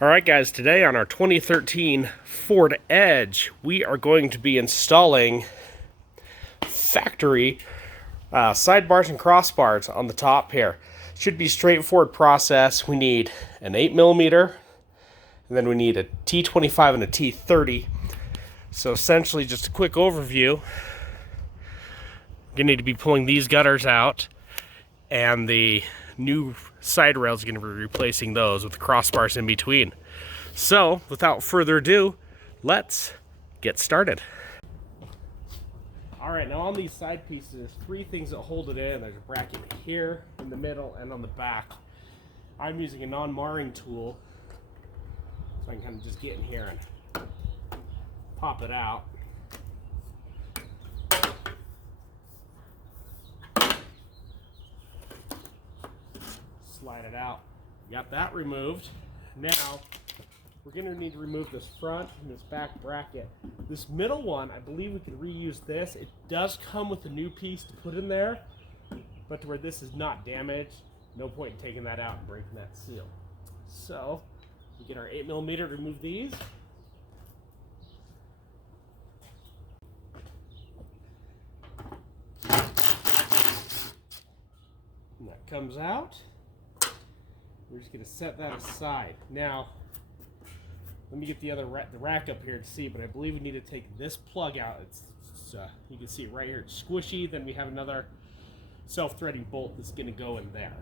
Alright guys, today on our 2013 Ford Edge, we are going to be installing factory sidebars and crossbars on the top here. Should be a straightforward process. We need an 8mm, and then we need a T25 and a T30. So essentially just a quick overview. You're going to need to be pulling these gutters out, and the new side rails are going to be replacing those with the crossbars in between. So, without further ado, let's get started. Alright, now on these side pieces, there's three things that hold it in. There's a bracket here, in the middle, and on the back. I'm using a non-marring tool, so I can kind of just get in here and pop it out. Slide it out. Got that removed. Now we're going to need to remove this front and this back bracket. This middle one, I believe we can reuse this. It does come with a new piece to put in there, but to where this is not damaged, no point in taking that out and breaking that seal. So we get our 8mm to remove these. And that comes out. We're just going to set that aside. Now, let me get the rack up here to see, but I believe we need to take this plug out. It's you can see it right here. It's squishy. Then we have another self-threading bolt that's going to go in there.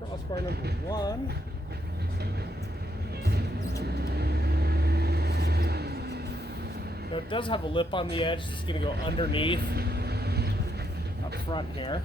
Crossbar number one. Now it does have a lip on the edge. It's going to go underneath, up front here.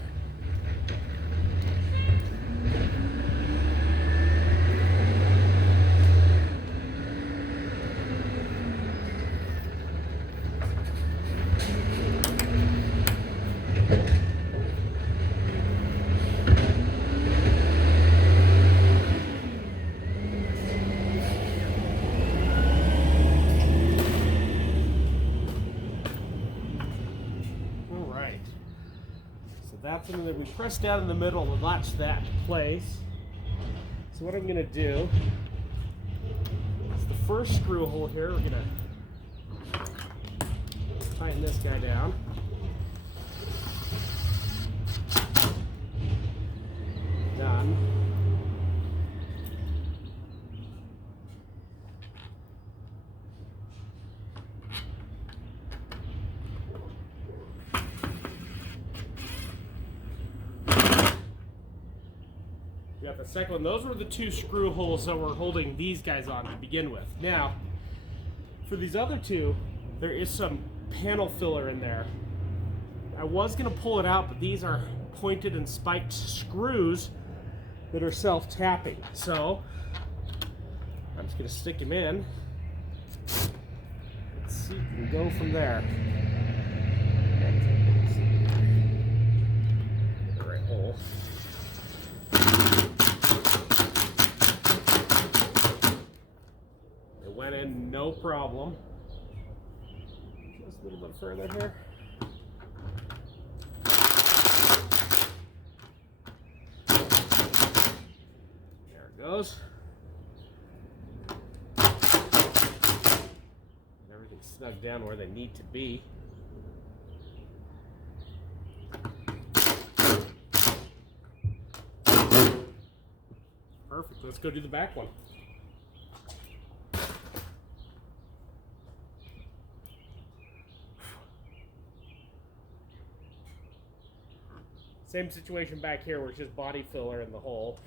That's something that we press down in the middle to latch that to place. So what I'm going to do is the first screw hole here, we're going to tighten this guy down. Done. Got the second one. Those were the two screw holes that were holding these guys on to begin with. Now, for these other two, there is some panel filler in there. I was going to pull it out, but these are pointed and spiked screws that are self-tapping. So, I'm just going to stick them in. Let's see if we can go from there. Get the right hole. Went in no problem. Just a little bit further here. There it goes. Everything's snug down where they need to be. Perfect. Let's go do the back one. Same situation back here where it's just body filler in the hole.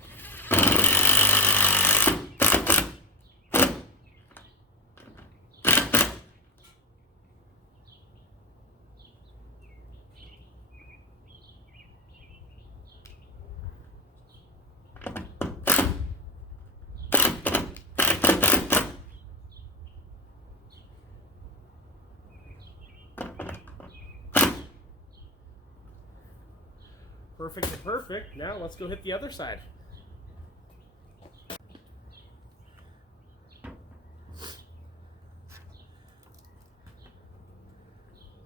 Perfect and perfect. Now let's go hit the other side.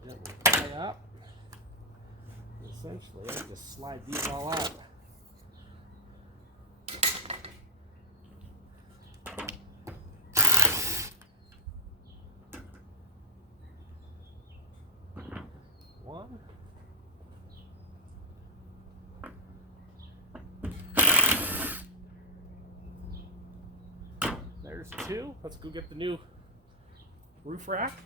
Then we'll tie up. Essentially, I just slide these all out. One. There's two. Let's go get the new roof rack.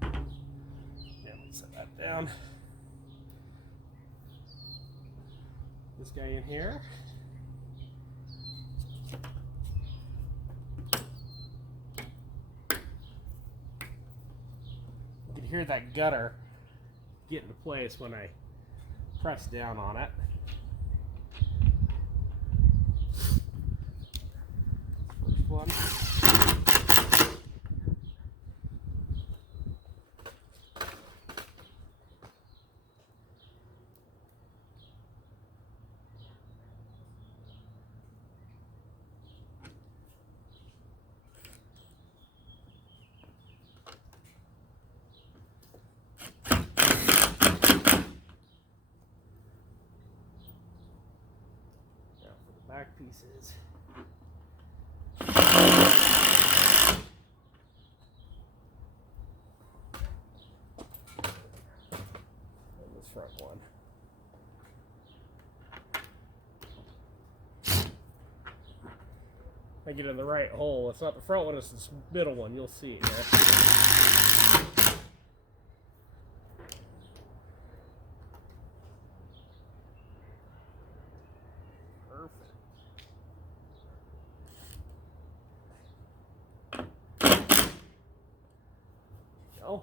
Yeah, let's set that down. This guy in here. You can hear that gutter get into place when I press down on it. First one. Back pieces. And this front one. I get in the right hole. It's not the front one, it's this middle one. You'll see it here. Go.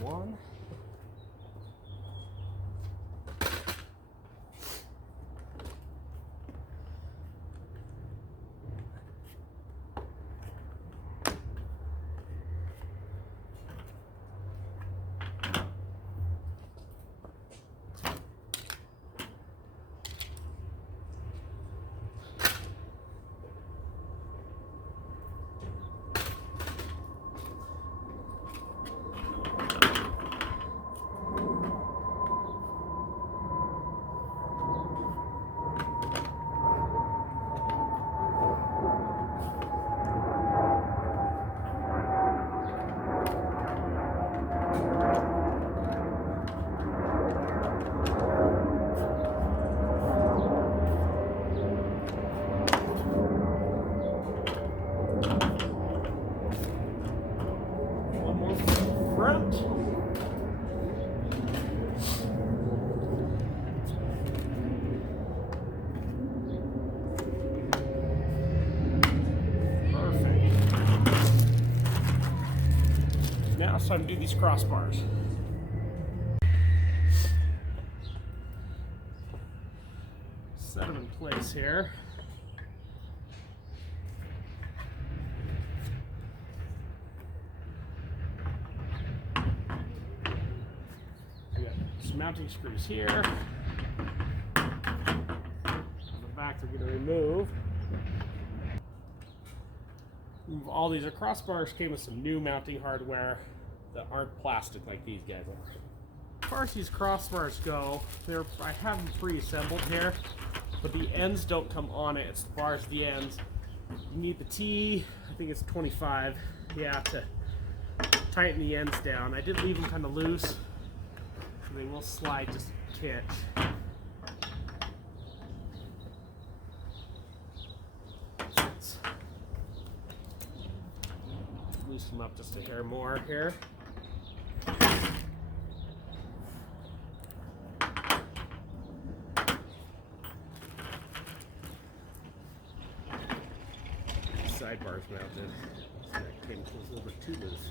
One. Now it's time to do these crossbars. Set them in place here. We got some mounting screws here. On the back they're going to remove. All these crossbars came with some new mounting hardware that aren't plastic like these guys are. As far as these crossbars go, I have them pre-assembled here, but the ends don't come on it. It's the bars, the ends. You need the T, I think it's 25, yeah, to tighten the ends down. I did leave them kind of loose, so they will slide just a titch. Loosen them up just a hair more here. sidebars mounted. So that came a little bit too loose.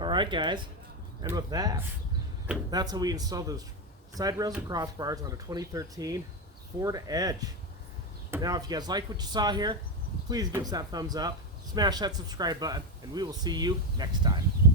Alright guys, and with that, that's how we install those side rails and crossbars on a 2013 Ford Edge. Now if you guys like what you saw here, please give us that thumbs up, smash that subscribe button, and we will see you next time.